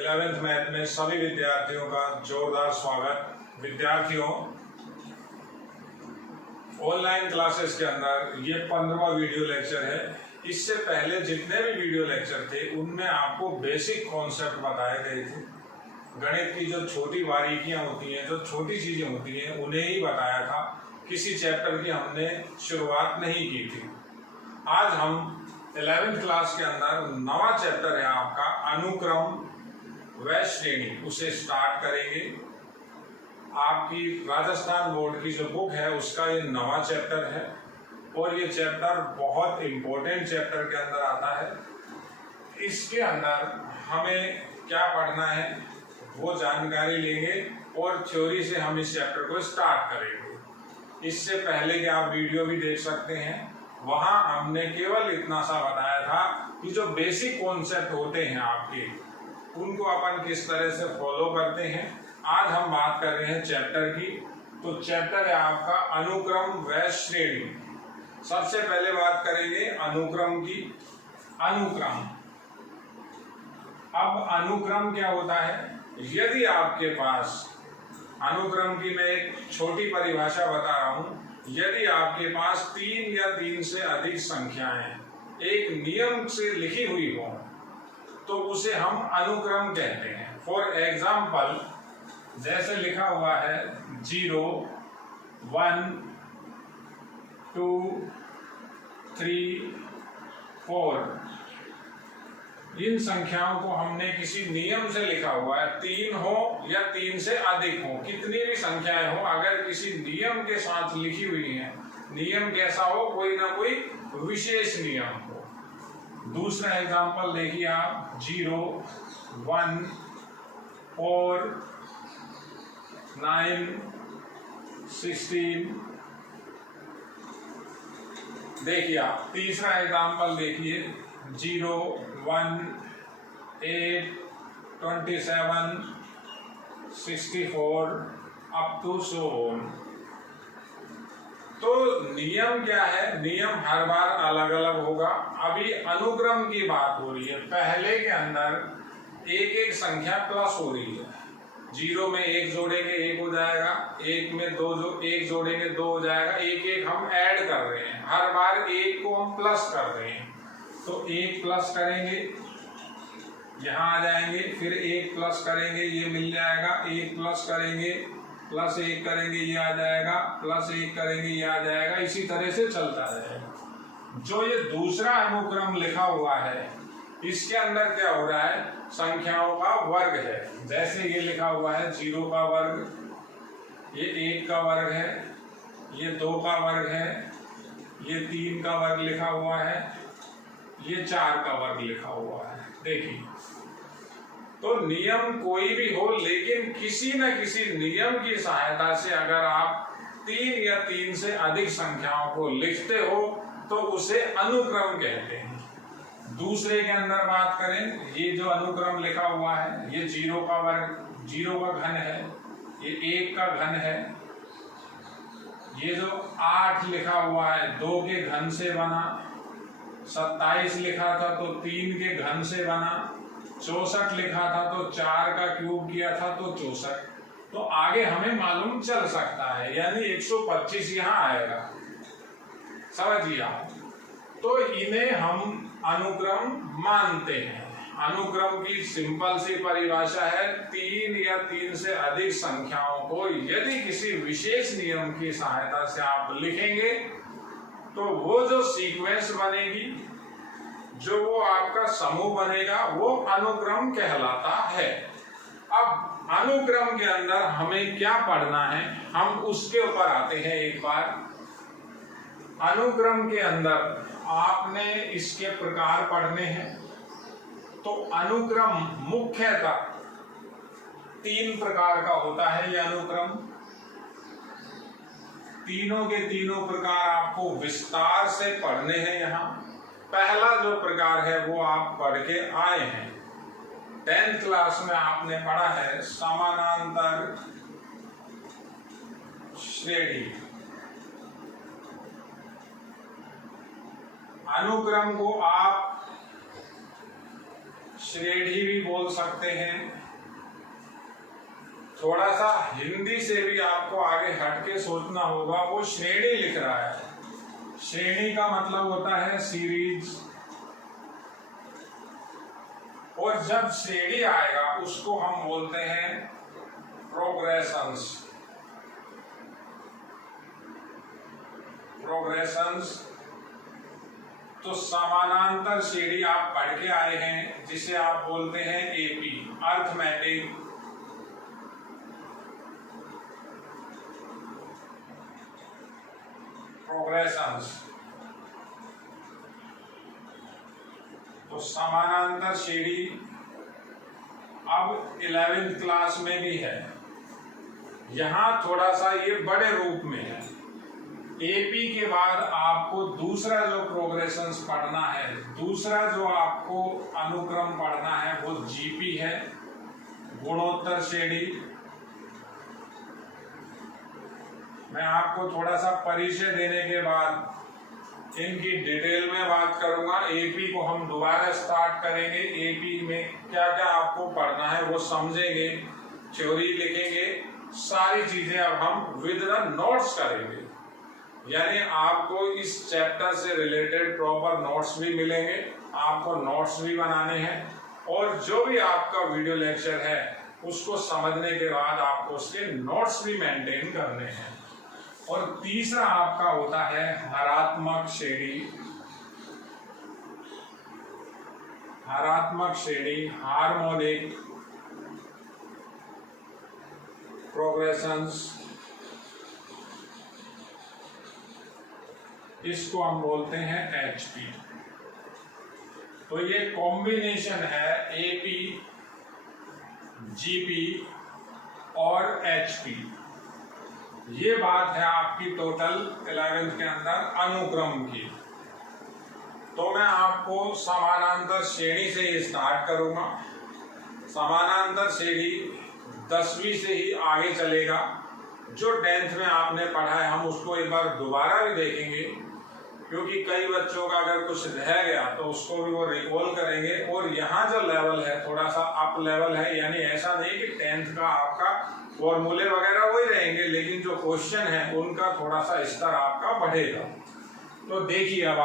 11th math में सभी विद्यार्थियों का जोरदार स्वागत। विद्यार्थियों, ऑनलाइन क्लासेस के अंदर ये 15वां वीडियो लेक्चर है। इससे पहले जितने भी वीडियो लेक्चर थे उनमें आपको बेसिक कॉन्सेप्ट बताए गए थे। गणित की जो छोटी बारीकियां होती हैं, जो छोटी चीजें होती हैं, उन्हें ही बताया था। किसी चैप्टर की हमने शुरुआत नहीं की थी। आज हम 11th क्लास के अंदर नवा चैप्टर है आपका अनुक्रम व श्रेणी, उसे स्टार्ट करेंगे। आपकी राजस्थान बोर्ड की जो बुक है उसका ये नवा चैप्टर है और ये चैप्टर बहुत इम्पोर्टेंट चैप्टर के अंदर आता है। इसके अंदर हमें क्या पढ़ना है वो जानकारी लेंगे और थ्योरी से हम इस चैप्टर को स्टार्ट करेंगे। इससे पहले कि आप वीडियो भी देख सकते हैं, वहां हमने केवल इतना सा बताया था कि जो बेसिक कॉन्सेप्ट होते हैं आपके, उनको अपन किस तरह से फॉलो करते हैं। आज हम बात कर रहे हैं चैप्टर की। तो चैप्टर है आपका अनुक्रम व श्रेणी। सबसे पहले बात करेंगे अनुक्रम की। अनुक्रम, अब अनुक्रम क्या होता है? यदि आपके पास, अनुक्रम की मैं एक छोटी परिभाषा बता रहा हूं, यदि आपके पास 3 या 3 से अधिक संख्याएं एक नियम से लिखी हुई हो तो उसे हम अनुक्रम कहते हैं। फॉर एग्जाम्पल, जैसे लिखा हुआ है 0, 1, 2, 3, 4, इन संख्याओं को हमने किसी नियम से लिखा हुआ है। 3 हो या 3 से अधिक हो, कितनी भी संख्याएं हो, अगर किसी नियम के साथ लिखी हुई है, नियम कैसा हो? कोई ना कोई विशेष नियम हो। दूसरा एग्जांपल देखिए आप, 0, 1, 4, 9, 16। देखिए आप तीसरा एग्जांपल देखिए, 0, 1, 8, 27, 64 अप टू सो ऑन। तो नियम क्या है? नियम हर बार अलग अलग होगा। अभी अनुक्रम की बात हो रही है। पहले के अंदर एक एक संख्या प्लस हो रही है। 0 में 1 जोड़ेंगे 1 हो जाएगा, 1 में 1 जोड़ेंगे 2 हो जाएगा। एक एक हम ऐड कर रहे हैं, हर बार 1 को हम प्लस कर रहे हैं। तो 1 प्लस करेंगे, यहाँ आ जाएंगे, फिर 1 प्लस करेंगे, ये मिल जाएगा, 1 प्लस करेंगे, प्लस 1 करेंगे, ये आ जाएगा, प्लस 1 करेंगे, ये आ जाएगा। इसी तरह से चलता रहेगा। जो ये दूसरा अनुक्रम लिखा हुआ है, इसके अंदर क्या हो रहा है? संख्याओं का वर्ग है। जैसे ये लिखा हुआ है 0 का वर्ग, ये 1 का वर्ग है, ये 2 का वर्ग है, ये 3 का वर्ग लिखा हुआ है, ये 4 का वर्ग लिखा हुआ है। देखिए, तो नियम कोई भी हो, लेकिन किसी न किसी नियम की सहायता से अगर आप 3 या 3 से अधिक संख्याओं को लिखते हो तो उसे अनुक्रम कहते हैं। दूसरे के अंदर बात करें, ये जो अनुक्रम लिखा हुआ है, ये 0 का वर्ग, 0 का घन है, ये 1 का घन है, ये जो 8 लिखा हुआ है 2 के घन से बना, 27 लिखा था तो 3 के घन से बना, 64 लिखा था तो 4 का क्यूब किया था तो 64। तो आगे हमें मालूम चल सकता है, यानी 125 यहाँ आएगा। समझिए आप। तो इन्हें हम अनुक्रम मानते हैं। अनुक्रम की सिंपल सी परिभाषा है, 3 या 3 से अधिक संख्याओं को यदि किसी विशेष नियम की सहायता से आप लिखेंगे तो वो जो सीक्वेंस बनेगी, जो वो आपका समूह बनेगा, वो अनुक्रम कहलाता है। अब अनुक्रम के अंदर हमें क्या पढ़ना है, हम उसके ऊपर आते हैं एक बार। अनुक्रम के अंदर आपने इसके प्रकार पढ़ने हैं। तो अनुक्रम मुख्यतः 3 प्रकार का होता है। यह अनुक्रम तीनों के तीनों प्रकार आपको विस्तार से पढ़ने हैं। यहाँ पहला जो प्रकार है वो आप पढ़ के आए हैं। 10th क्लास में आपने पढ़ा है समानांतर श्रेणी। अनुक्रम को आप श्रेणी भी बोल सकते हैं। थोड़ा सा हिंदी से भी आपको आगे हट के सोचना होगा। वो श्रेणी लिख रहा है, श्रेणी का मतलब होता है सीरीज, और जब श्रेणी आएगा उसको हम बोलते हैं प्रोग्रेशंस। प्रोग्रेशंस तो समानांतर श्रेणी आप पढ़ के आए हैं, जिसे आप बोलते हैं एपी, अर्थमेटिक प्रोग्रेशंस। तो समानांतर श्रेणी अब 11th क्लास में भी है। यहां थोड़ा सा ये बड़े रूप में है। एपी के बाद आपको दूसरा जो प्रोग्रेशंस पढ़ना है, दूसरा जो आपको अनुक्रम पढ़ना है वो जीपी है, गुणोत्तर श्रेणी। मैं आपको थोड़ा सा परिचय देने के बाद इनकी डिटेल में बात करूंगा। एपी को हम दोबारा स्टार्ट करेंगे। एपी में क्या क्या आपको पढ़ना है वो समझेंगे, थ्योरी लिखेंगे, सारी चीजें अब हम विद द नोट्स करेंगे। यानी आपको इस चैप्टर से रिलेटेड प्रॉपर नोट्स भी मिलेंगे, आपको नोट्स भी बनाने हैं, और जो भी आपका वीडियो लेक्चर है उसको समझने के बाद आपको उसके नोट्स भी मेंटेन करने हैं। और तीसरा आपका होता है हरात्मक श्रेणी। हरात्मक श्रेणी, हार्मोनिक प्रोग्रेशंस, इसको हम बोलते हैं एचपी। तो ये कॉम्बिनेशन है एपी, जीपी और एचपी। ये बात है आपकी टोटल 11th के अंदर अनुक्रम की। तो मैं आपको समानांतर श्रेणी से ही स्टार्ट करूंगा। समानांतर श्रेणी 10वीं से ही आगे चलेगा। जो 10th में आपने पढ़ा है हम उसको एक बार दोबारा भी देखेंगे, क्योंकि कई बच्चों का अगर कुछ रह गया तो उसको भी वो रिकॉल करेंगे। और यहाँ जो लेवल है थोड़ा सा अप लेवल है, यानी ऐसा नहीं कि 10th का आपका फॉर्मूले वगैरह वही रहेंगे, लेकिन जो क्वेश्चन है उनका थोड़ा सा स्तर आपका बढ़ेगा। तो देखिए अब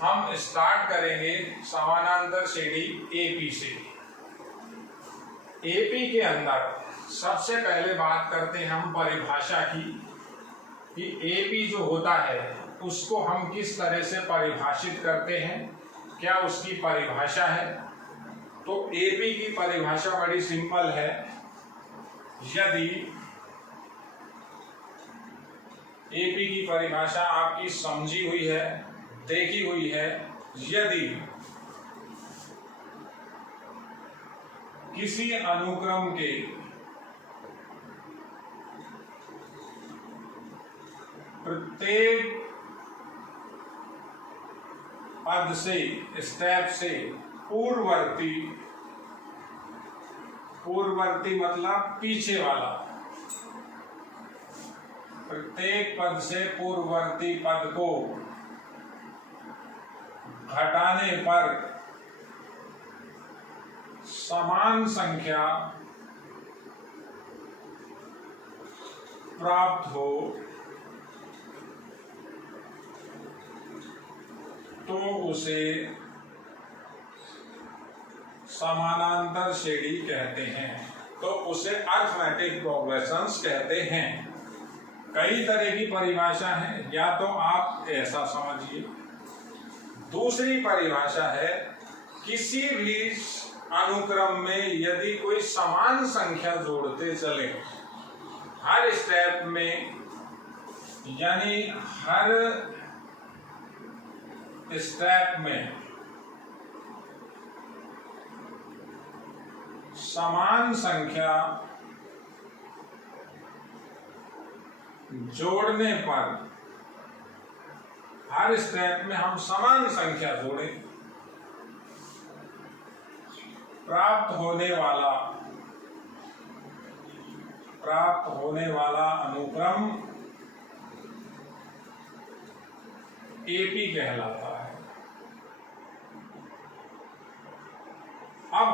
हम स्टार्ट करेंगे समानांतर श्रेणी एपी से। एपी के अंदर सबसे पहले बात करते हैं हम परिभाषा की, कि एपी जो होता है उसको हम किस तरह से परिभाषित करते हैं, क्या उसकी परिभाषा है। तो एपी की परिभाषा बड़ी सिंपल है। यदि एपी की परिभाषा आपकी समझी हुई है, देखी हुई है, यदि किसी अनुक्रम के प्रत्येक पद से, स्टेप से पूर्ववर्ती, पूर्ववर्ती मतलब पीछे वाला, प्रत्येक पद से पूर्ववर्ती पद को घटाने पर समान संख्या प्राप्त हो तो उसे समानांतर श्रेणी कहते हैं। तो उसे अर्थमेटिक प्रोग्रेशंस कहते हैं। कई तरह की परिभाषा है, या तो आप ऐसा समझिए। दूसरी परिभाषा है, किसी भी अनुक्रम में यदि कोई समान संख्या जोड़ते चले हर स्टेप में, यानी हर स्टेप में समान संख्या जोड़ने पर, हर स्टेप में हम समान संख्या जोड़ें, प्राप्त होने वाला अनुक्रम एपी कहलाता है।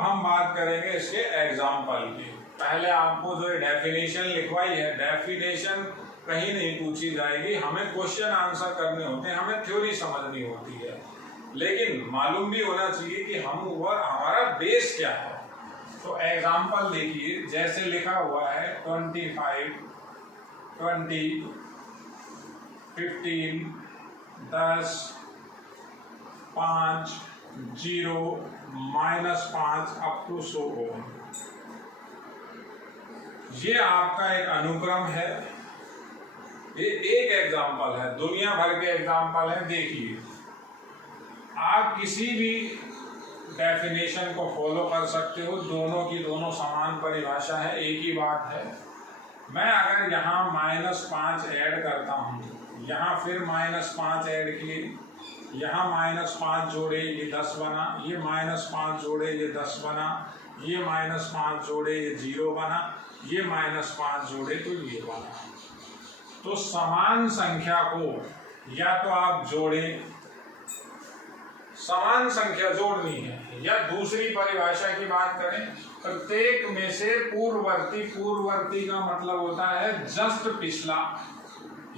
हम बात करेंगे इसके एग्जाम्पल की। पहले आपको जो डेफिनेशन लिखवाई है, डेफिनेशन कहीं नहीं पूछी जाएगी, हमें क्वेश्चन आंसर करने होते हैं, हमें थ्योरी समझनी होती है, लेकिन मालूम भी होना चाहिए कि हमारा बेस क्या है। तो एग्जाम्पल देखिए, जैसे लिखा हुआ है 25, 20, 15, 10, 5, 0, -5 अप टू 100 ओम। ये आपका एक अनुक्रम है, ये एक एग्जाम्पल है, दुनिया भर के एग्जाम्पल है। देखिए, आप किसी भी डेफिनेशन को फॉलो कर सकते हो, दोनों की दोनों समान परिभाषा है, एक ही बात है। मैं अगर यहाँ -5 ऐड करता हूँ, यहाँ फिर -5 ऐड किए, यहाँ -5 जोड़े ये 10 बना, ये -5 जोड़े ये 10 बना, ये -5 जोड़े ये 0 बना, ये -5 जोड़े तो ये बना। तो समान संख्या को या तो आप जोड़े, समान संख्या जोड़नी है, या दूसरी परिभाषा की बात करें, प्रत्येक में से पूर्ववर्ती, पूर्ववर्ती का मतलब होता है जस्ट पिछला,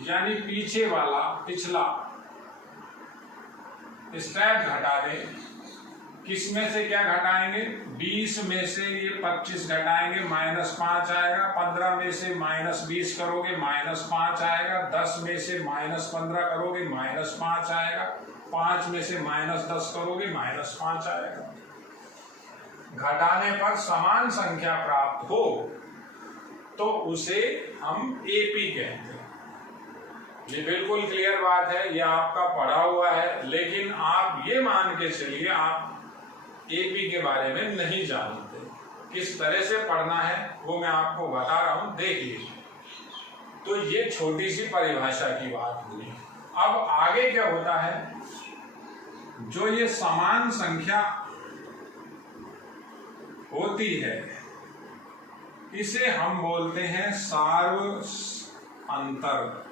यानी पीछे वाला, पिछला स्टेप घटा दें। किस में से क्या घटाएंगे? 20 में से ये 25 घटाएंगे, -5 आएगा। 15 में से -20 करोगे, -5 आएगा। 10 में से -15 करोगे, -5 आएगा। 5 में से -10 करोगे, -5 आएगा। घटाने पर समान संख्या प्राप्त हो तो उसे हम एपी कहते हैं। ये बिल्कुल क्लियर बात है, ये आपका पढ़ा हुआ है, लेकिन आप ये मान के चलिए आप एपी के बारे में नहीं जानते। किस तरह से पढ़ना है वो मैं आपको बता रहा हूं, देखिए। तो ये छोटी सी परिभाषा की बात हुई। अब आगे क्या होता है, जो ये समान संख्या होती है इसे हम बोलते हैं सार्व अंतर।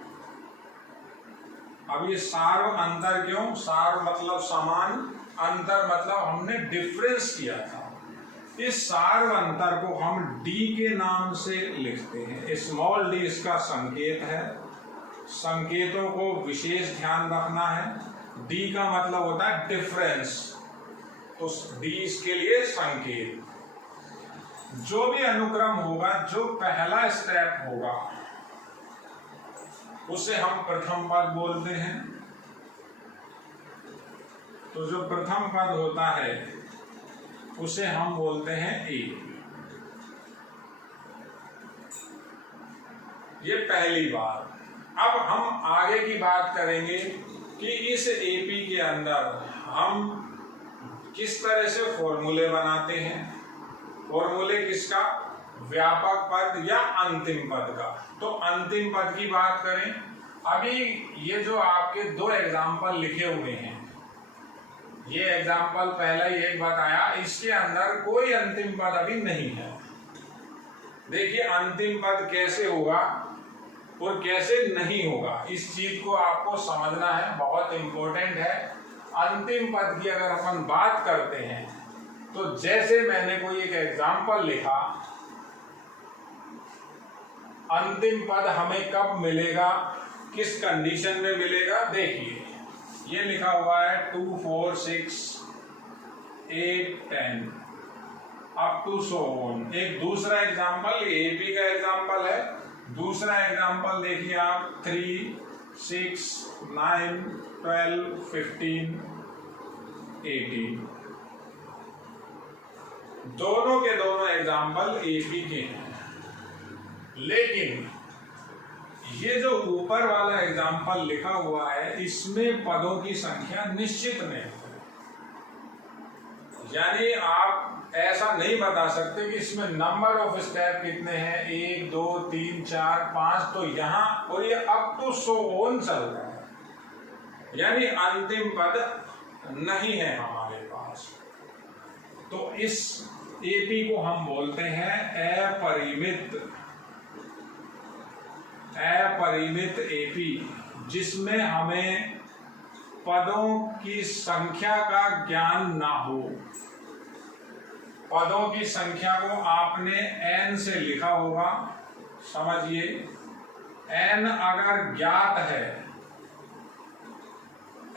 अब ये सार्व अंतर क्यों? सार्व मतलब समान, अंतर मतलब हमने डिफरेंस किया था। इस सार्व अंतर को हम डी के नाम से लिखते हैं। स्मॉल डी इसका संकेत है, संकेतों को विशेष ध्यान रखना है। डी का मतलब होता है डिफरेंस, तो डी इसके लिए संकेत। जो भी अनुक्रम होगा, जो पहला स्टेप होगा उसे हम प्रथम पद बोलते हैं। तो जो प्रथम पद होता है उसे हम बोलते हैं ए। ये पहली बात। अब हम आगे की बात करेंगे कि इस एपी के अंदर हम किस तरह से फॉर्मूले बनाते हैं। फॉर्मूले किसका? व्यापक पद या अंतिम पद का। तो अंतिम पद की बात करें, अभी ये जो आपके दो एग्जाम्पल लिखे हुए हैं, ये एग्जाम्पल पहला ही एक बताया, इसके अंदर कोई अंतिम पद अभी नहीं है। देखिए अंतिम पद कैसे होगा और कैसे नहीं होगा, इस चीज को आपको समझना है, बहुत इंपॉर्टेंट है। अंतिम पद की अगर अपन बात करते हैं तो जैसे मैंने कोई एक एग्जाम्पल लिखा, अंतिम पद हमें कब मिलेगा, किस कंडीशन में मिलेगा? देखिए ये लिखा हुआ है 2, 4, 6, 8, 10 अप टू 100। एक दूसरा एग्जाम्पल, एपी का एग्जाम्पल है। दूसरा एग्जाम्पल देखिए आप 3, 6, 9, 12, 15, 18। दोनों के दोनों एग्जाम्पल एपी के हैं, लेकिन ये जो ऊपर वाला एग्जाम्पल लिखा हुआ है इसमें पदों की संख्या निश्चित नहीं है। यानी आप ऐसा नहीं बता सकते कि इसमें नंबर ऑफ स्टेप कितने हैं, 1, 2, 3, 4, 5, तो यहाँ और ये अप टू 100 ओन चल रहा है, यानी अंतिम पद नहीं है हमारे पास। तो इस एपी को हम बोलते हैं अपरिमित एपी, जिसमें हमें पदों की संख्या का ज्ञान ना हो। पदों की संख्या को आपने n से लिखा होगा, समझिए n अगर ज्ञात है,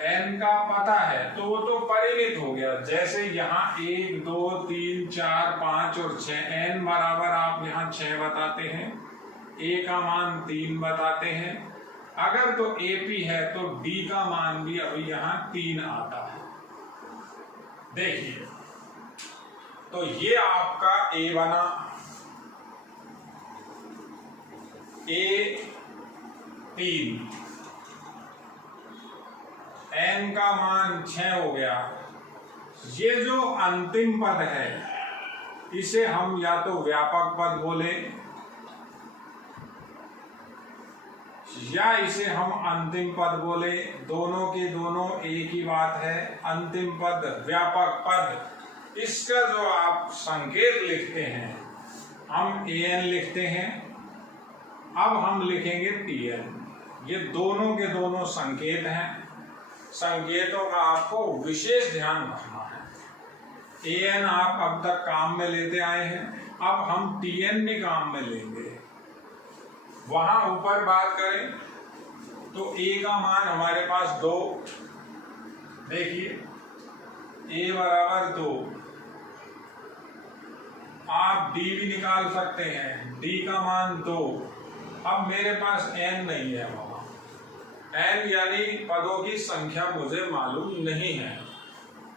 n का पता है तो वो तो परिमित हो गया। जैसे यहाँ 1 2 3 4 5 और 6, n बराबर आप यहाँ 6 बताते हैं, a का मान 3 बताते हैं। अगर तो AP है तो D का मान भी अभी यहाँ 3 आता है। देखिए तो ये आपका A बना, A 3, n का मान 6 हो गया। ये जो अंतिम पद है इसे हम या तो व्यापक पद बोले या इसे हम अंतिम पद बोले, दोनों के दोनों एक ही बात है। अंतिम पद, व्यापक पद, इसका जो आप संकेत लिखते हैं हम an लिखते हैं। अब हम लिखेंगे tn। ये दोनों के दोनों संकेत हैं, संकेतों का आपको विशेष ध्यान रखना है। an आप अब तक काम में लेते आए हैं, अब हम tn भी काम में लेंगे। वहां ऊपर बात करें तो a का मान हमारे पास 2, देखिए a बराबर 2, आप d भी निकाल सकते हैं, d का मान 2। अब मेरे पास n नहीं है, वहां n यानी पदों की संख्या मुझे मालूम नहीं है।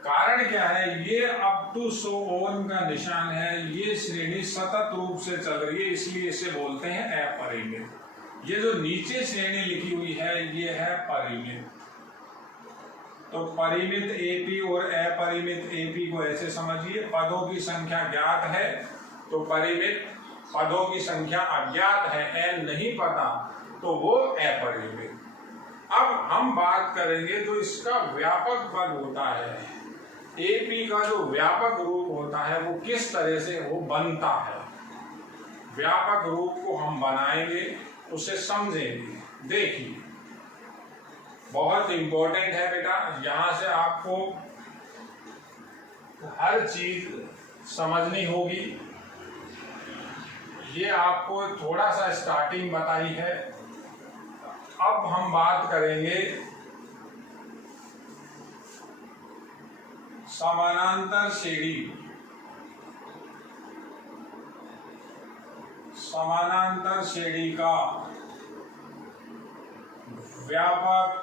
कारण क्या है, ये अप टू सो ऑन का निशान है, ये श्रेणी सतत रूप से चल रही है, इसलिए इसे बोलते हैं अपरिमित। ये जो नीचे श्रेणी लिखी हुई है ये है परिमित। तो परिमित AP और अपरिमित AP को ऐसे समझिए, पदों की संख्या ज्ञात है तो परिमित, पदों की संख्या अज्ञात है, n नहीं पता तो वो अपरिमित। अब हम बात करेंगे जो इसका व्यापक पद होता है, AP का जो व्यापक रूप होता है वो किस तरह से वो बनता है। व्यापक रूप को हम बनाएंगे, उसे समझेंगे। देखिए बहुत इंपॉर्टेंट है बेटा, यहां से आपको हर चीज समझनी होगी। ये आपको थोड़ा सा स्टार्टिंग बताई है। अब हम बात करेंगे समानांतर श्रेणी। समानांतर श्रेणी का व्यापक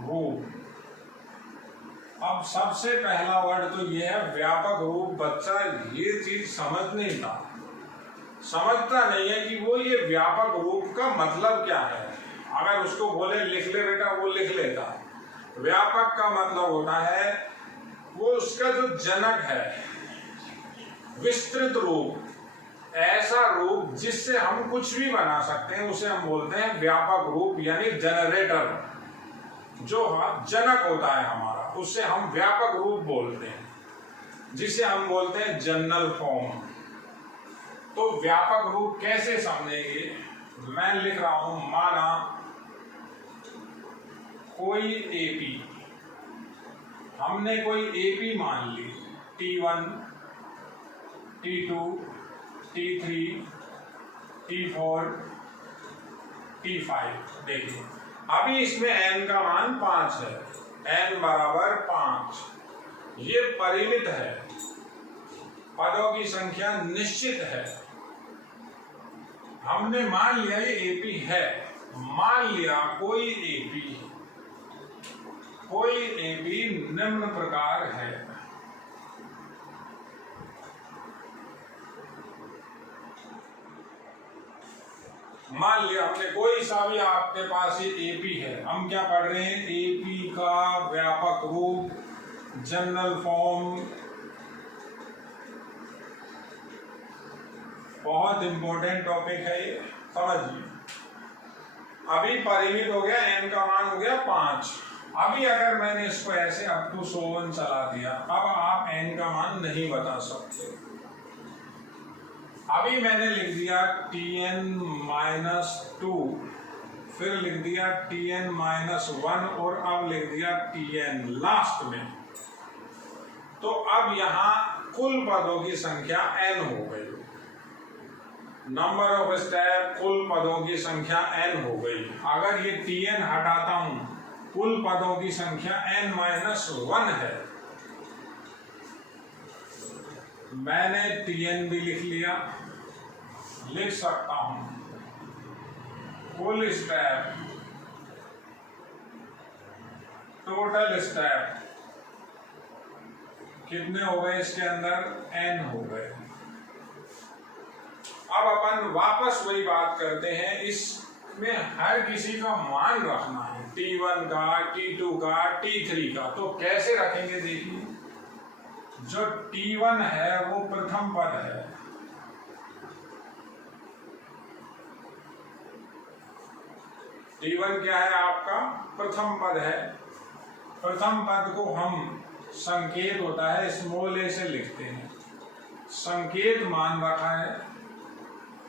रूप। अब सबसे पहला वर्ड तो यह है व्यापक रूप। बच्चा ये चीज समझ नहीं था, समझता नहीं है कि वो ये व्यापक रूप का मतलब क्या है। अगर उसको बोले लिख ले बेटा, वो लिख लेता। व्यापक का मतलब होता है वो उसका जो जनक है, विस्तृत रूप, ऐसा रूप जिससे हम कुछ भी बना सकते हैं, उसे हम बोलते हैं व्यापक रूप, यानी जनरेटर। जो जनक होता है हमारा, उससे हम व्यापक रूप बोलते हैं, जिसे हम बोलते हैं जनरल फॉर्म। तो व्यापक रूप कैसे समझेंगे, मैं लिख रहा हूं, माना कोई AP, हमने कोई AP मान ली, T1, T2, T3, T4, T5। देखिए अभी इसमें n का मान 5 है, n बराबर 5। ये परिमित है, पदों की संख्या निश्चित है। हमने मान लिया ये AP है, मान लिया कोई AP, कोई AP निम्न प्रकार है। मान लिया हमने कोई सा भी, आपके पास ये AP है, हम क्या पढ़ रहे हैं, AP का व्यापक रूप, जनरल फॉर्म। बहुत इंपॉर्टेंट टॉपिक है ये, समझिए। अभी परिमित हो गया, n का मान हो गया 5। अभी अगर मैंने इसको ऐसे अप टू 100 चला दिया, अब आप n का मान नहीं बता सकते। अभी मैंने लिख दिया Tn-2, फिर लिख दिया Tn-1 और अब लिख दिया Tn लास्ट में। तो अब यहां कुल पदों की संख्या n हो गई। नंबर ऑफ स्टेप कुल पदों की संख्या n हो गई। अगर ये Tn हटाता हूं, कुल पदों की संख्या n-1 है। मैंने Tn भी लिख लिया, लिख सकता हूं कुल स्टेप, टोटल स्टेप कितने हो गए इसके अंदर, n हो गए। अब अपन वापस वही बात करते हैं, इसमें हर किसी का मान रखना है, T1 का, T2 का, T3 का। तो कैसे रखेंगे देखिए, जो T1 है वो प्रथम पद है, T1 क्या है आपका, प्रथम पद है। प्रथम पद को हम संकेत होता है स्मॉल a से लिखते हैं, संकेत मान रखा है,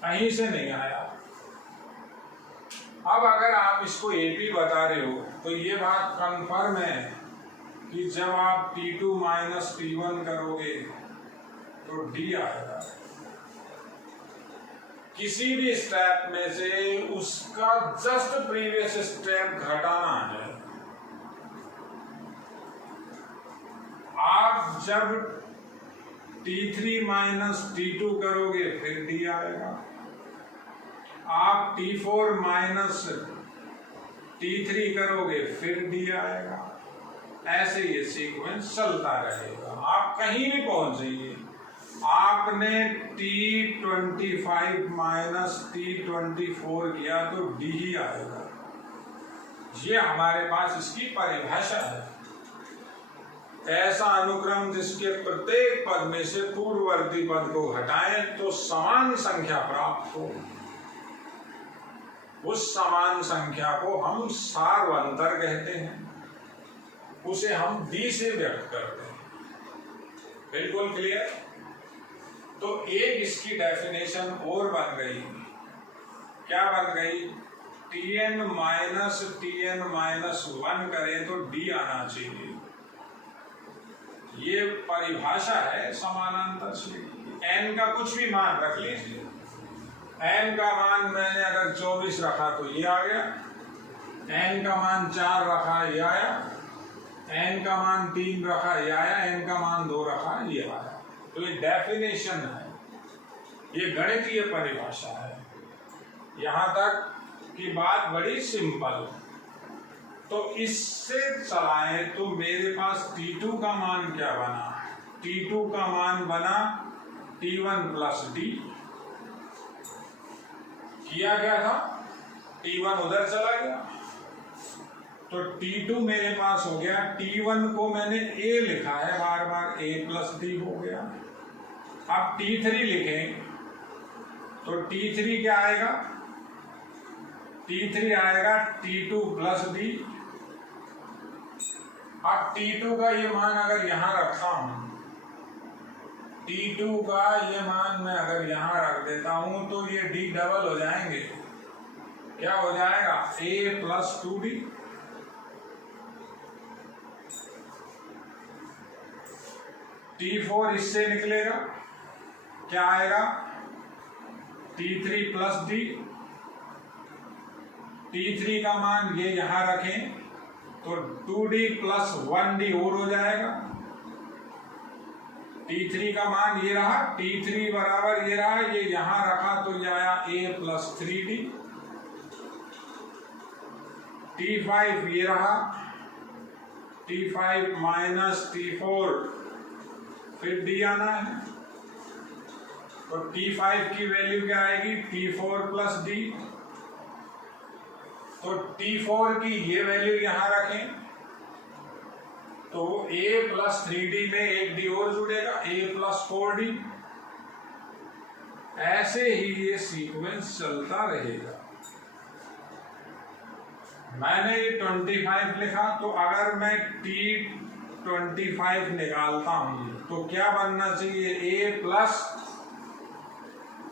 कहीं से नहीं आया। अब अगर आप इसको AP बता रहे हो तो ये बात कंफर्म है कि जब आप T2 माइनस T1 करोगे तो D आएगा। किसी भी स्टेप में से उसका जस्ट प्रीवियस स्टेप घटाना है। आप जब T3 माइनस T2 करोगे फिर D आएगा। आप T4 माइनस T3 करोगे फिर D आएगा। ऐसे ये सीक्वेंस चलता रहेगा, आप कहीं भी पहुंच जाइए। आपने T25 माइनस T24 किया तो D ही आएगा। ये हमारे पास इसकी परिभाषा है। ऐसा अनुक्रम जिसके प्रत्येक पद में से पूर्ववर्ती पद को घटाएं तो समान संख्या प्राप्त हो, उस समान संख्या को हम सार्वंतर कहते हैं, उसे हम D से व्यक्त करते हैं। बिल्कुल क्लियर। तो एक इसकी डेफिनेशन और बन गई, क्या बन गई, Tn माइनस Tn-1 करें तो D आना चाहिए। ये परिभाषा है समानांतर से। n का कुछ भी मान रख लीजिए, n का मान मैंने अगर 24 रखा तो ये आ गया, n का मान 4 रखा ये आया, n का मान 3 रखा ये आया, n का मान 2 रखा ये आया। तो ये डेफिनेशन है, ये गणितीय परिभाषा है। यहां तक की बात बड़ी सिंपल। तो इससे चलाएं तो मेरे पास T2 का मान क्या बना, T2 का मान बना T1 प्लस D। किया क्या था, T1 उधर चला गया तो T2 मेरे पास हो गया। T1 को मैंने A लिखा है बार बार, A प्लस D हो गया। अब T3 लिखें तो T3 क्या आएगा, T3 आएगा T2 प्लस D। अब T2 का ये मान अगर यहां रखता हूं, T2 का ये मान मैं अगर यहां रख देता हूं तो ये D डबल हो जाएंगे। क्या हो जाएगा, A प्लस 2D। T4 इससे निकलेगा, क्या आएगा, T3 प्लस D। T3 का मान ये यहां रखें तो 2D प्लस 1D और हो जाएगा। T3 का मान ये रहा, T3 बराबर ये रहा, ये यहां रखा तो ये आया A प्लस 3D। T5 ये रहा, T5 माइनस T4 फिर D आना है। तो T5 की वैल्यू क्या आएगी, T4 प्लस D। तो T4 की ये वैल्यू यहां रखें तो A प्लस 3D में एक D और जुड़ेगा, A प्लस 4D। ऐसे ही ये सीक्वेंस चलता रहेगा। मैंने ये 25 लिखा तो अगर मैं T25 निकालता हूं तो क्या बनना चाहिए, A प्लस,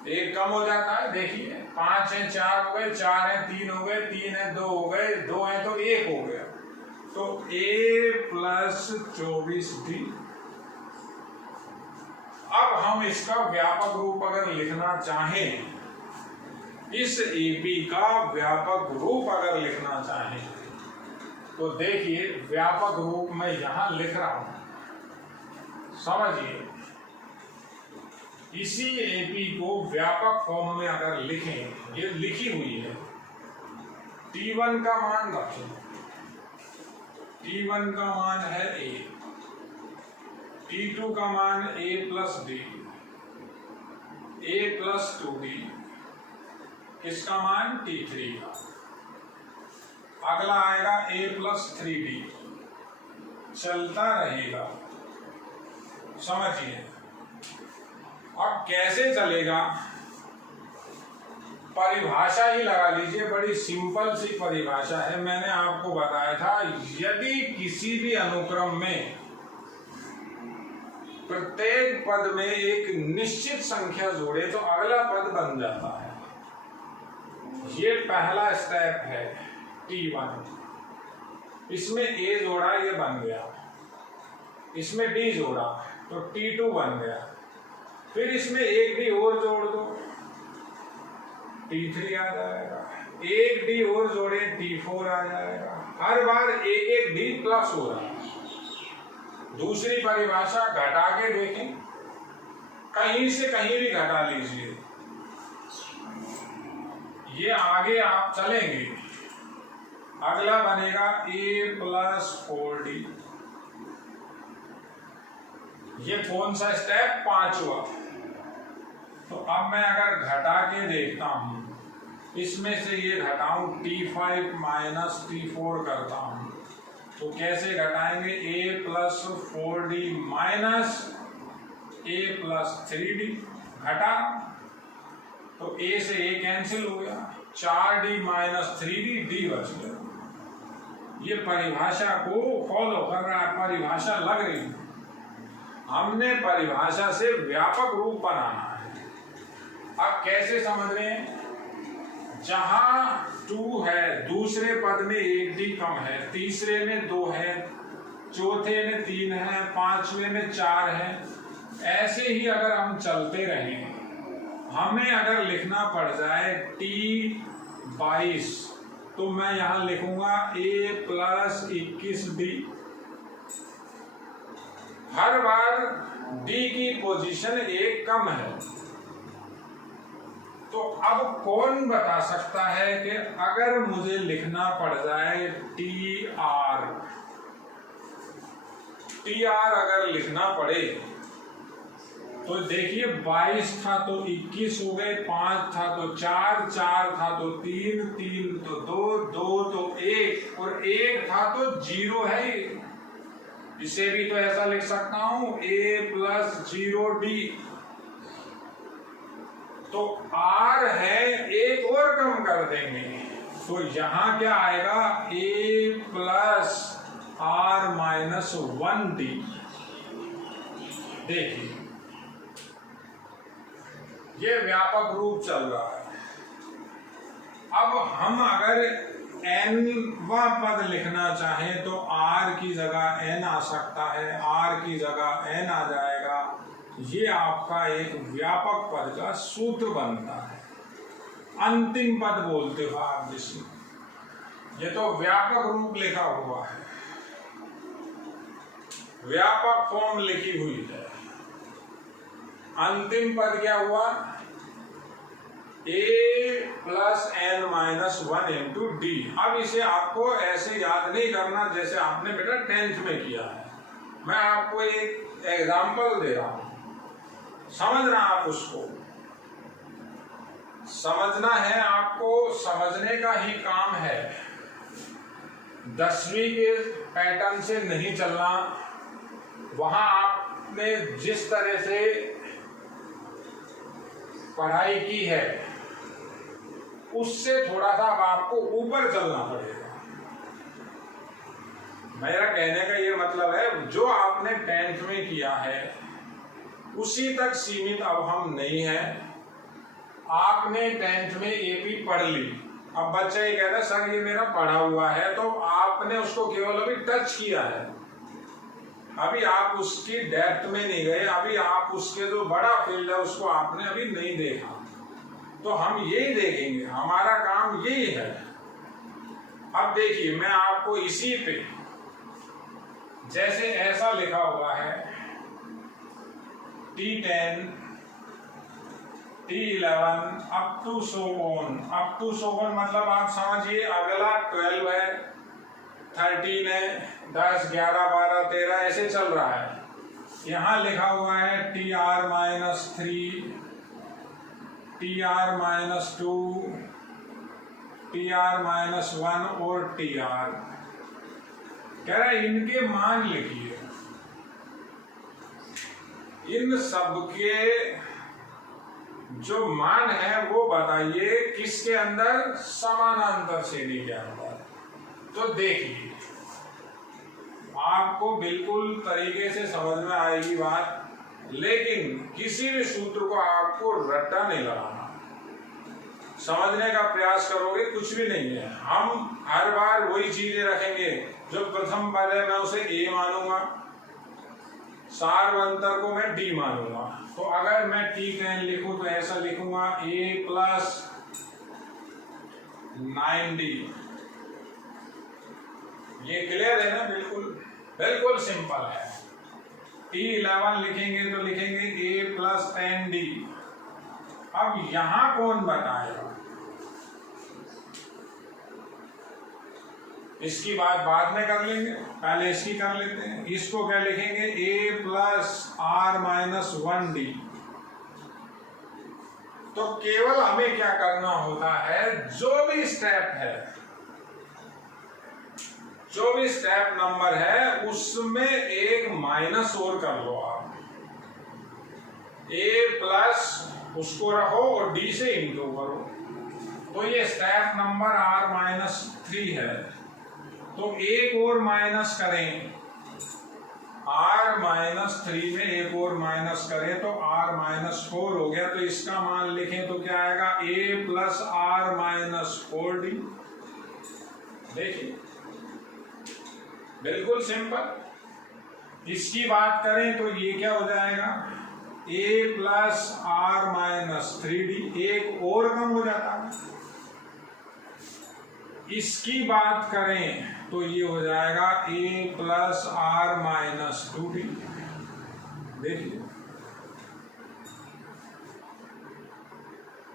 एक कम हो जाता है, देखिए 5 है 4 हो गए, 4 है 3 हो गए, 3 है 2 हो गए, 2 है तो 1 हो गया। तो A प्लस 24D। हम इसका व्यापक रूप अगर लिखना चाहें, इस एपी का व्यापक रूप अगर लिखना चाहें, तो देखिए व्यापक रूप में यहां लिख रहा हूं, समझिए। इसी एपी को व्यापक फॉर्म में अगर लिखें, ये लिखी हुई है, T1 का मान रखें, T1 का मान है A, T2 का मान A plus D, A plus 2D, किसका मान T3 का, अगला आएगा A प्लस 3D, चलता रहेगा, समझिए। अब कैसे चलेगा, परिभाषा ही लगा लीजिए, बड़ी सिंपल सी परिभाषा है। मैंने आपको बताया था, यदि किसी भी अनुक्रम में प्रत्येक पद में एक निश्चित संख्या जोड़े तो अगला पद बन जाता है। ये पहला स्टेप है T1। इसमें A जोड़ा, ये बन गया, इसमें D जोड़ा तो T2 बन गया, फिर इसमें एक D और जोड़ दो, T3 आ जाएगा, एक D और जोड़े T4 आ जाएगा। हर बार एक एक D प्लस हो रहा है। दूसरी परिभाषा घटा के देखें, कहीं से कहीं भी घटा लीजिए, ये आगे आप चलेंगे, अगला बनेगा A प्लस 4D। ये कौन सा स्टेप, पांचवा। तो अब मैं अगर घटा के देखता हूं, इसमें से ये घटाऊं T5 माइनस T4 करता हूं, तो कैसे घटाएंगे, A plus 4D minus A plus 3D, घटा तो A से A कैंसिल हो गया, 4D माइनस 3D, D बच गया। ये परिभाषा को फॉलो कर रहा है, परिभाषा लग रही है। हमने परिभाषा से व्यापक रूप बनाना है। अब कैसे समझ रहे हैं, जहां 2 है, दूसरे पद में 1D कम है, तीसरे में 2 है, चौथे में 3 है, पांचवे में 4 है, ऐसे ही अगर हम चलते रहें, हमें अगर लिखना पड़ जाए T22, तो मैं यहां लिखूंगा A plus 21D। Her bar D की पोजीशन 1 कम है। तो अब कौन बता सकता है कि अगर मुझे लिखना पड़ जाए TR अगर लिखना पड़े, तो देखिए 22 था तो 21 हो गए, 5 था तो 4, 4 था तो 3, 3 तो 2, 2 तो 1 और 1 था तो 0 है। इसे भी तो ऐसा लिख सकता हूं, A प्लस 0D। तो R है, एक और कम कर देंगे, तो यहां क्या आएगा, A plus R minus 1D। देखिए ये व्यापक रूप चल रहा है। अब हम अगर n-वां पद लिखना चाहें तो R की जगह n आ सकता है, R की जगह n आ जाएगा। ये आपका एक व्यापक पद का सूत्र बनता है, अंतिम पद बोलते हो आप जिसमें, ये तो व्यापक रूप लिखा हुआ है, व्यापक फॉर्म लिखी हुई है। अंतिम पद क्या हुआ, A plus n minus 1 into D। अब इसे आपको ऐसे याद नहीं करना जैसे आपने बेटा 10th में किया है। मैं आपको एक एग्जाम्पल दे रहा हूं, समझना आप उसको, समझना है आपको, समझने का ही काम है। 10वीं के पैटर्न से नहीं चलना। वहां आपने जिस तरह से पढ़ाई की है उससे थोड़ा सा अब आपको ऊपर चलना पड़ेगा। मेरा कहने का ये मतलब है, जो आपने 10th में किया है उसी तक सीमित अब हम नहीं है। आपने 10th में एपी पढ़ ली, अब बच्चा ये कहता है सर ये मेरा पढ़ा हुआ है, तो आपने उसको केवल अभी टच किया है, अभी आप उसकी डेप्थ में नहीं गए, अभी आप उसके जो बड़ा फील्ड है उसको आपने अभी नहीं देखा। तो हम यही देखेंगे, हमारा काम यही है। अब देखिए मैं आपको इसी पे, जैसे ऐसा लिखा हुआ है T10 T11 up to so on. Up to so on मतलब आप समझिए अगला 12 है, 13 है, 10, 11, 12, 13 ऐसे चल रहा है। यहां लिखा हुआ है TR-3, TR-2, TR-1 और TR। कह रहा है इनके मान लिखिए, इन सबके जो मान है वो बताइए किसके अंदर, समानांतर श्रेणी के अंदर। तो देखिए आपको बिल्कुल तरीके से समझ में आएगी बात, लेकिन किसी भी सूत्र को आपको रट्टा नहीं लगाना, समझने का प्रयास करोगे कुछ भी नहीं है। हम हर बार वही चीजें रखेंगे, जो प्रथम पद है मैं उसे A मानूंगा, सार्वंतर को मैं D मानूंगा। तो अगर मैं T10 लिखूं तो ऐसा लिखूंगा A प्लस 9D। ये क्लियर है ना? बिल्कुल बिल्कुल सिंपल है। T11 लिखेंगे तो लिखेंगे A प्लस 10D। अब यहां कौन बताएगा, इसकी बात बाद में कर लेंगे, पहले इसकी कर लेते हैं। इसको क्या लिखेंगे, A प्लस R-1D। तो केवल हमें क्या करना होता है, जो भी स्टेप नंबर है उसमें एक माइनस और कर लो आप। A प्लस उसको रखो और D से इंटू करो। तो ये स्टेप नंबर R-3 है। तो एक और माइनस करें, R-3 में एक और माइनस करें तो R-4 हो गया। तो इसका मान लिखें तो क्या आएगा, A प्लस R-4D। देखिए बिल्कुल सिंपल। इसकी बात करें तो ये क्या हो जाएगा, A प्लस R-3D, एक और कम हो जाता है। इसकी बात करें तो ये हो जाएगा A प्लस R-2D। देखिए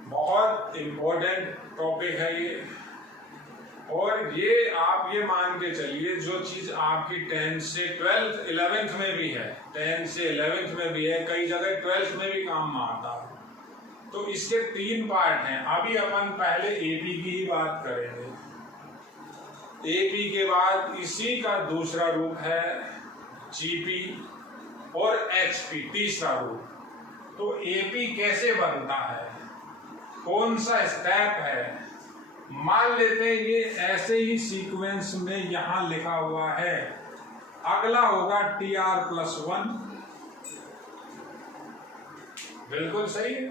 बहुत इंपॉर्टेंट टॉपिक है ये, और ये आप ये मान के चलिए जो चीज आपकी 10 से 12th 11th में भी है, 10 से 11th में भी है, कई जगह 12th में भी काम में आता है। तो इसके 3 पार्ट हैं। अभी अपन पहले एपी की ही बात करेंगे। एपी के बाद इसी का दूसरा रूप है जीपी और एचपी तीसरा रूप। तो एपी कैसे बनता है, कौन सा स्टेप है, मान लेते हैं ये ऐसे ही सीक्वेंस में यहां लिखा हुआ है। अगला होगा TR+1, बिल्कुल सही है।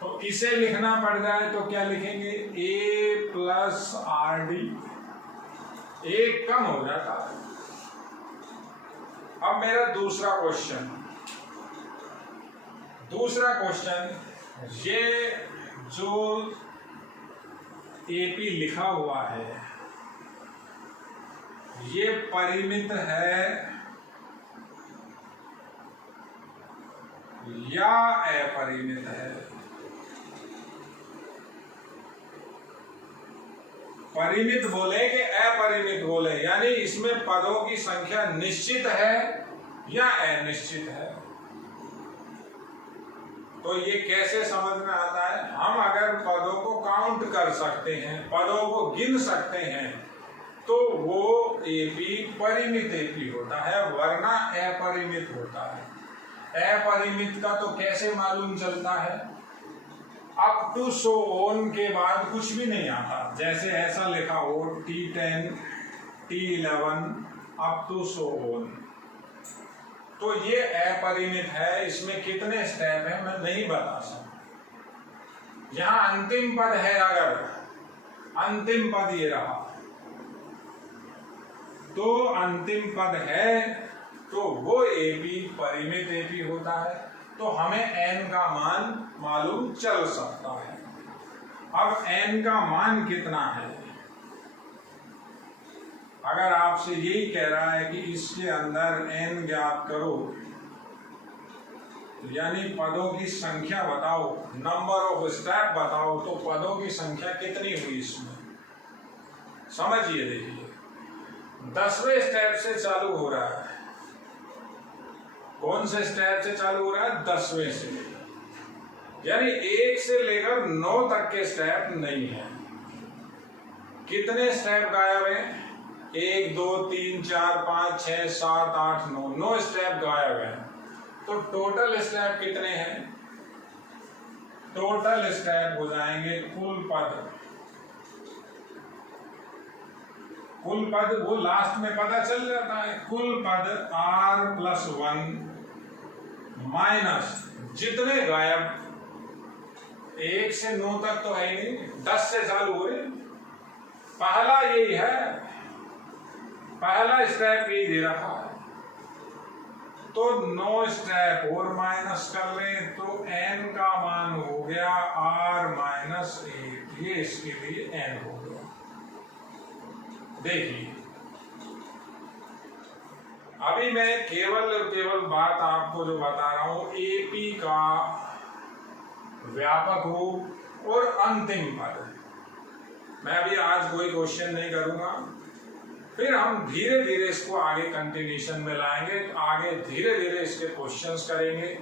तो इसे लिखना पड़ जाए तो क्या लिखेंगे, A प्लस RD, एक कम हो जाता है। अब मेरा दूसरा क्वेश्चन, ये जो एपी लिखा हुआ है ये परिमित है या अपरिमित है? परिमित बोले कि अपरिमित बोले, यानी इसमें पदों की संख्या निश्चित है या अनिश्चित है। तो ये कैसे समझ में आता है, हम अगर पदों को काउंट कर सकते हैं, पदों को गिन सकते हैं, तो वो एपी परिमित एपी होता है, वरना अपरिमित होता है। अपरिमित का तो कैसे मालूम चलता है, अप टू सो ऑन के बाद कुछ भी नहीं आता। जैसे ऐसा लिखा हो T10 T11 up to so on, तो ये अपरिमित है। इसमें कितने स्टेप है मैं नहीं बता सकता। यहां अंतिम पद है, अगर अंतिम पद ये रहा तो अंतिम पद है तो वो एपी परिमित एपी होता है, तो हमें n का मान मालूम चल सकता है। अब n का मान कितना है, अगर आपसे यही कह रहा है कि इसके अंदर n ज्ञात करो, यानी पदों की संख्या बताओ, नंबर ऑफ स्टेप बताओ, तो पदों की संख्या कितनी हुई इसमें समझिए। देखिए 10वें स्टेप से चालू हो रहा है। कौन से स्टेप से चालू हो रहा है? 10वें से, यानी 1 से लेकर 9 तक के स्टेप नहीं है। कितने स्टेप गायब हैं? 1 2 3 4 5 6 7 8 9, 9 स्टेप गायब हैं। तो टोटल स्टेप कितने हैं? टोटल स्टेप हो जाएंगे कुल पद, कुल पद वो लास्ट में पता चल जाता है। कुल पद r+1 माइनस जितने गायब, 1 से 9 तक तो है ही नहीं, 10 से चालू हुए। पहला यही है, पहला स्टेप यही दे रखा है, तो 9 स्टेप और माइनस कर लें तो n का मान हो गया r-8, ये इसके लिए n हो गया। देखिए अभी मैं केवल और केवल बात आपको जो बता रहा हूं, एपी का व्यापक रूप और अंतिम पद। मैं अभी आज कोई क्वेश्चन नहीं करूंगा, फिर हम धीरे धीरे इसको आगे कंटिन्यूशन में लाएंगे, आगे धीरे धीरे इसके क्वेश्चंस करेंगे।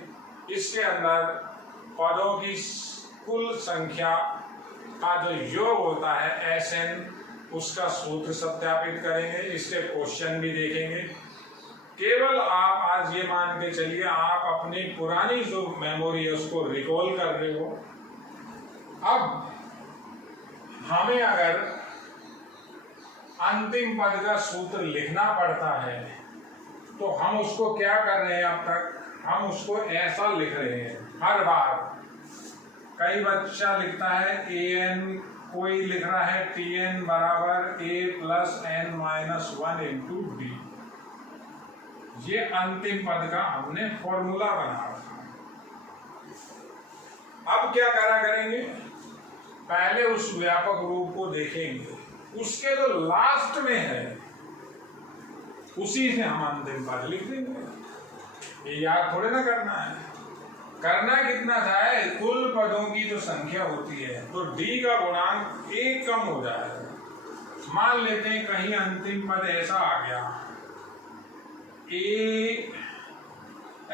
इसके अंदर पदों की कुल संख्या का जो योग होता है SN, उसका सूत्र सत्यापित करेंगे, इसके क्वेश्चन भी देखेंगे। केवल आप आज ये मान के चलिए आप अपनी पुरानी जो मेमोरी है उसको रिकॉल कर रहे हो। अब हमें अगर अंतिम पद का सूत्र लिखना पड़ता है तो हम उसको क्या कर रहे हैं? अब तक हम उसको ऐसा लिख रहे हैं हर बार। कई बच्चा लिखता है an, कोई लिख रहा है tn बराबर a+n-1 इंटू d। ये अंतिम पद का हमने फॉर्मूला बना रखा। अब क्या करेंगे? पहले उस व्यापक रूप को देखेंगे, उसके जो लास्ट में है उसी से हम अंतिम पद लिख देंगे। ये याद थोड़े ना करना है। करना कितना था? कुल पदों की जो संख्या होती है तो d का गुणांक 1 कम हो जाएगा। मान लेते हैं कहीं अंतिम पद ऐसा आ गया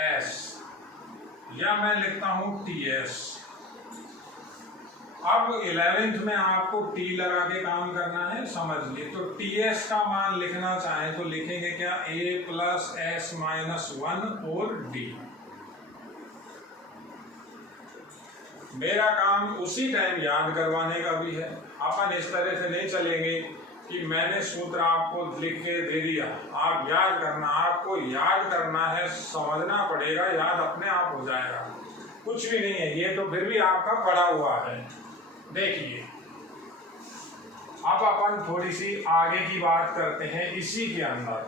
as, या मैं लिखता हूं ts। अब 11th में आपको t लगा के काम करना है, समझिए। तो ts का मान लिखना चाहें तो लिखेंगे क्या? a+s-1 और d। मेरा काम उसी टाइम याद करवाने का भी है। अपन इस तरह से नहीं चलेंगे कि मैंने सूत्र आपको लिख के दे दिया, आप याद करना। आपको याद करना है, समझना पड़ेगा, याद अपने आप हो जाएगा। कुछ भी नहीं है, ये तो फिर भी आपका पड़ा हुआ है। देखिए अब अपन थोड़ी सी आगे की बात करते हैं। इसी के अंदर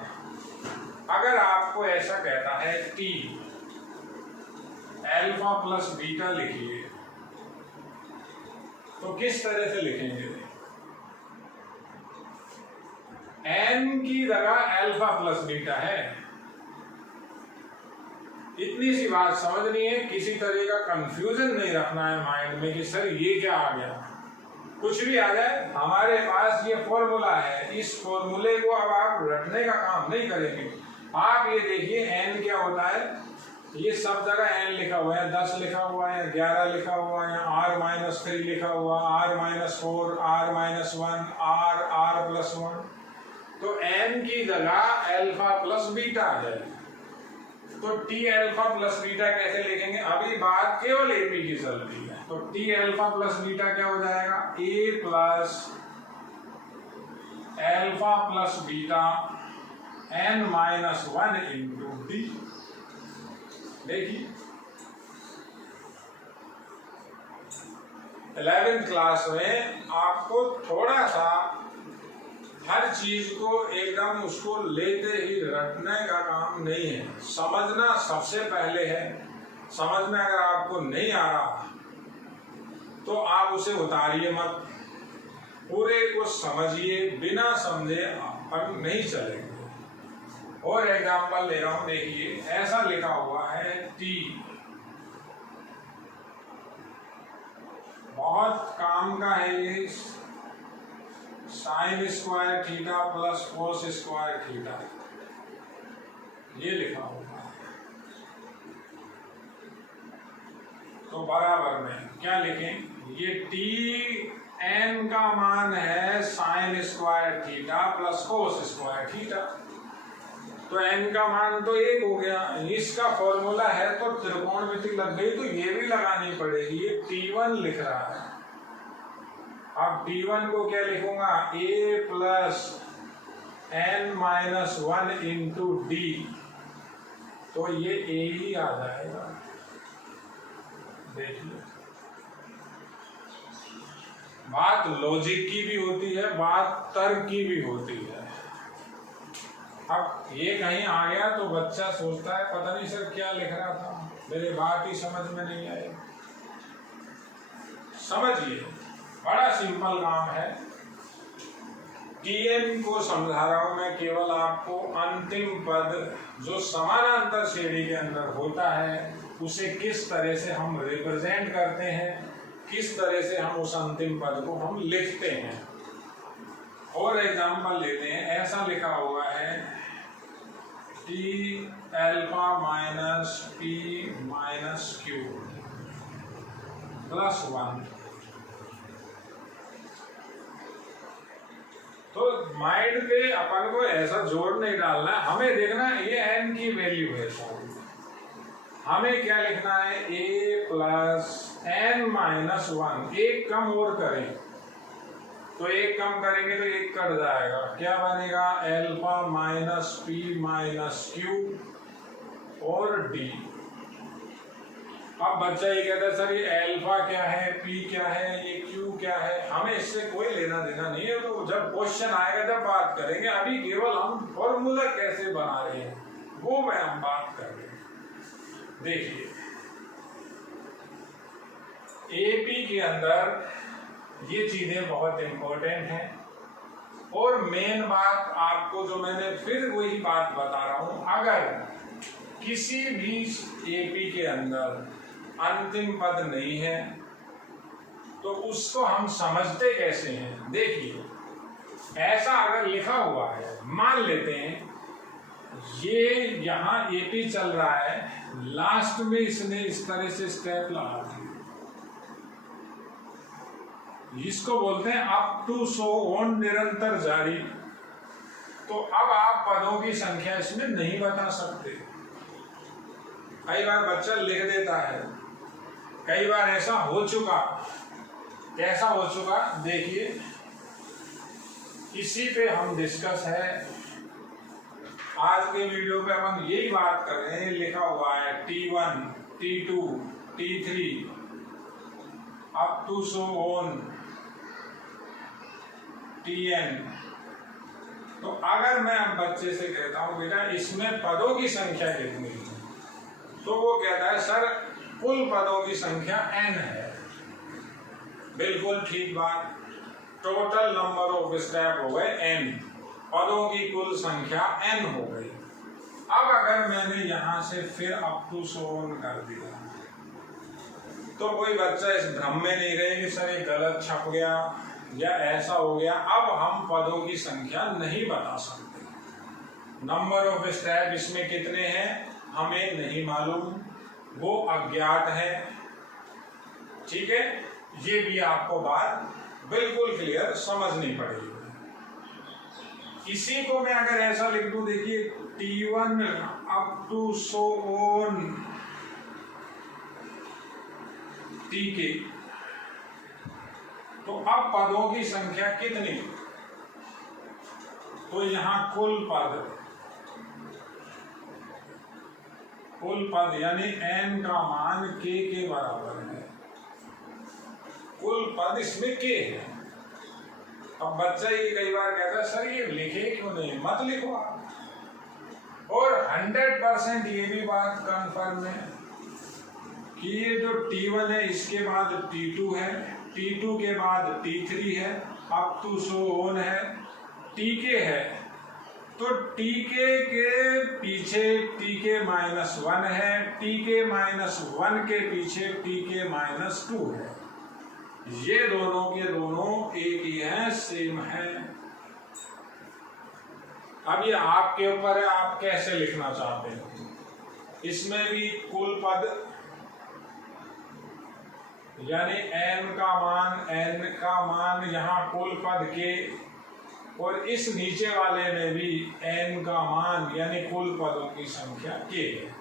अगर आपको ऐसा कहता है t α+β लिखिए, तो किस तरह से लिखेंगे? n की जगह α+β है। इतनी सी बात समझनी है, किसी तरह का कंफ्यूजन नहीं रखना है माइंड में कि सर ये क्या आ गया। कुछ भी आ जाए, हमारे पास ये फॉर्मूला है, इस फॉर्मूले को अब आप रटने का काम नहीं करेंगे। आप ये देखिए n क्या होता है, ये सब जगह n लिखा हुआ है, 10 लिखा हुआ है, 11 लिखा हुआ है, r-3 लिखा हुआ, r-4, r-1, r+1। तो n की जगह α+β आ जाएगी। तो t α+β कैसे लिखेंगे? अभी बात केवल AP की चल रही है। तो t α+β क्या हो जाएगा? a+α+β n-1 into d। देखिए 11th क्लास में आपको थोड़ा सा हर चीज को एकदम उसको लेते ही रटने का काम नहीं है, समझना सबसे पहले है। समझ में अगर आपको नहीं आ रहा तो आप उसे उतारिए मत, पूरे को समझिए, बिना समझे अपन नहीं चलेंगे। और एग्जाम्पल ले रहा हूं, देखिए ऐसा लिखा हुआ है टी, बहुत काम का है ये, sine square theta plus cos square theta, ये लिखा हुआ है। तो बराबर में क्या लिखें, ये टी एन का मान है sine square theta plus cos square theta, तो एन का मान तो 1 हो गया। इसका फॉर्मूला है तो त्रिकोणमिति लग गई, तो ये भी लगानी पड़ेगी। ये T1 लिख रहा है, अब T1 को क्या लिखूंगा, a plus n minus 1 into D, तो ये a ही आ जाएगा। देखिए बात लॉजिक की भी होती है, बात तर्क की भी होती है। अब ये कहीं आ गया तो बच्चा सोचता है पता नहीं सर क्या लिख रहा था, मेरे बात ही समझ में नहीं आई। समझिए बड़ा सिंपल काम है। Tn को समझा रहा हूं मैं, केवल आपको अंतिम पद जो समानांतर श्रेणी के अंदर होता है उसे किस तरह से हम रिप्रेजेंट करते हैं, किस तरह से हम उस अंतिम पद को हम लिखते हैं। और एग्जांपल लेते हैं, ऐसा लिखा हुआ है T alpha minus P minus Q plus 1। तो माइंड पे अपन को ऐसा जोर नहीं डालना है, हमें देखना है ये एन की वैल्यू है। हमें क्या लिखना है, a प्लस एन माइनस 1। एक कम और करें तो एक कम करेंगे तो एक कट जाएगा, क्या बनेगा, alpha minus P minus Q और डी। अब बच्चा ये कहता है सर ये एल्फा क्या है, पी क्या है, ये क्यू क्या है, हमें इससे कोई लेना देना नहीं है। तो जब क्वेश्चन आएगा तब बात करेंगे, अभी केवल हम फॉर्मूला कैसे बना रहे हैं वो मैं हम बात कर रहे हैं। देखिए एपी के अंदर ये चीजें बहुत इंपॉर्टेंट हैं। और मेन बात आपको जो मैंने फिर वही बात बता रहा हूं, अगर किसी भी एपी के अंदर अंतिम पद नहीं है तो उसको हम समझते कैसे हैं। देखिए ऐसा अगर लिखा हुआ है, मान लेते हैं ये यहां एपी चल रहा है, लास्ट में इसने इस तरह से स्टेप लगा दिया, इसको बोलते हैं अप टू सो ऑन, निरंतर जारी। तो अब आप पदों की संख्या इसमें नहीं बता सकते। कई बार बच्चा लिख देता है, कई बार ऐसा हो चुका। कैसा हो चुका, देखिए इसी पे हम डिस्कस है। आज के वीडियो पे हम यही बात कर रहे हैं। लिखा हुआ है T1, T2, T3 up to so on Tn। तो अगर मैं अब बच्चे से कहता हूं बेटा इसमें पदों की संख्या कितनी है, तो वो कहता है सर कुल पदों की संख्या n है। बिल्कुल ठीक बात, टोटल नंबर ऑफ स्टेप हो गए n, पदों की कुल संख्या n हो गई। अब अगर मैंने यहां से फिर अप टू सो ऑन कर दिया तो कोई बच्चा इस भ्रम में नहीं रहे कि सर ये गलत छप गया या ऐसा हो गया। अब हम पदों की संख्या नहीं बता सकते। नंबर ऑफ स्टेप इसमें कितने हैं हमें नहीं मालूम, वो अज्ञात है। ठीक है, ये भी आपको बात बिल्कुल क्लियर समझनी पड़ेगी। इसी को मैं अगर ऐसा लिख दूं, देखिए T1 up to so on Tk, तो अब पदों की संख्या कितनी, तो यहां कुल पद यानी n का मान k के बराबर है। कुल पद इसमें k है। अब बच्चा ये कई बार कहता है सर ये लिखे क्यों नहीं, मत लिखो आप। और 100% ये भी बात कंफर्म है कि ये जो T1 है इसके बाद T2 है, T2 के बाद T3 है, अप टू सो ऑन है, Tk है। तो Tk के पीछे Tk-1 है, Tk-1 के पीछे Tk-2 है। ये दोनों के दोनों एक ही हैं, सेम है। अब ये आपके ऊपर है, आप कैसे लिखना चाहते हैं। इसमें भी कुल पद यानी n का मान यहाँ कुल पद के, और इस नीचे वाले में भी n का मान यानी कुल पदों की संख्या के है।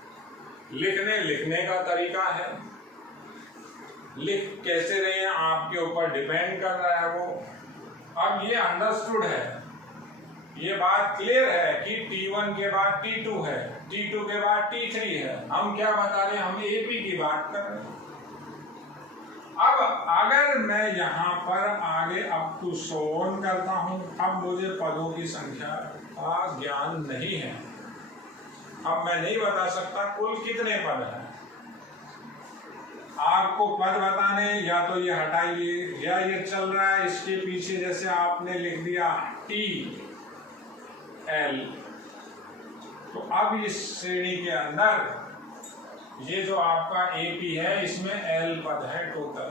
लिखने का तरीका है, लिख कैसे रहे हैं आपके ऊपर डिपेंड कर रहा है वो। अब ये अंडरस्टूड है, ये बात क्लियर है कि T1 के बाद T2 है, T2 के बाद T3 है। हम क्या बता रहे हैं, हम AP की बात कर रहे हैं। अब अगर मैं यहाँ पर आगे अप टू सो ऑन करता हूँ, अब मुझे पदों की संख्या का ज्ञान नहीं है। अब मैं नहीं बता सकता कुल कितने पद हैं। आपको पद बताने, या तो ये हटाइए, या ये चल रहा है इसके पीछे, जैसे आपने लिख दिया TL, तो अब इस श्रेणी के अंदर ये जो आपका AP है इसमें L पद है टोटल।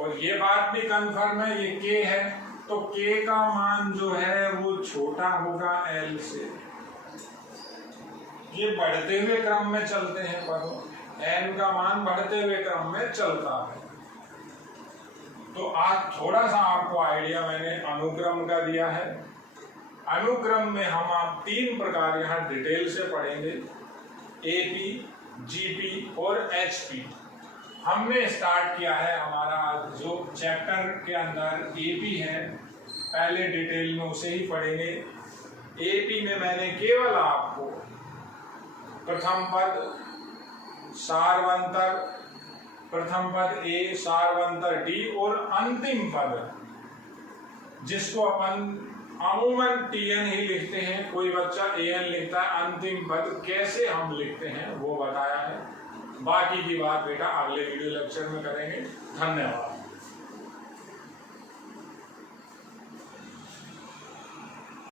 और ये बात भी कंफर्म है, ये K है, तो K का मान जो है वो छोटा होगा L से। ये बढ़ते हुए क्रम में चलते हैं पदों, N का मान बढ़ते हुए क्रम में चलता है। तो आज थोड़ा सा आपको आइडिया मैंने अनुक्रम का दिया है। अनुक्रम में हम आप 3 प्रकार यहाँ डिटेल से पढ़ेंगे, AP, GP और HP। हमने स्टार्ट किया है हमारा जो चैप्टर के अंदर AP है, पहले डिटेल में उसे ही पढ़ेंगे। AP में मैंने केवल आपको प्रथम पद, सारवंतर, प्रथम पद A, सारवंतर D और अंतिम पद जिसको अपन अमूमन TN ही लिखते हैं, कोई बच्चा AN लिखता है, अंतिम पद कैसे हम लिखते हैं वो बताया है। बाकी की बात बेटा अगले वीडियो लेक्चर में करेंगे। धन्यवाद।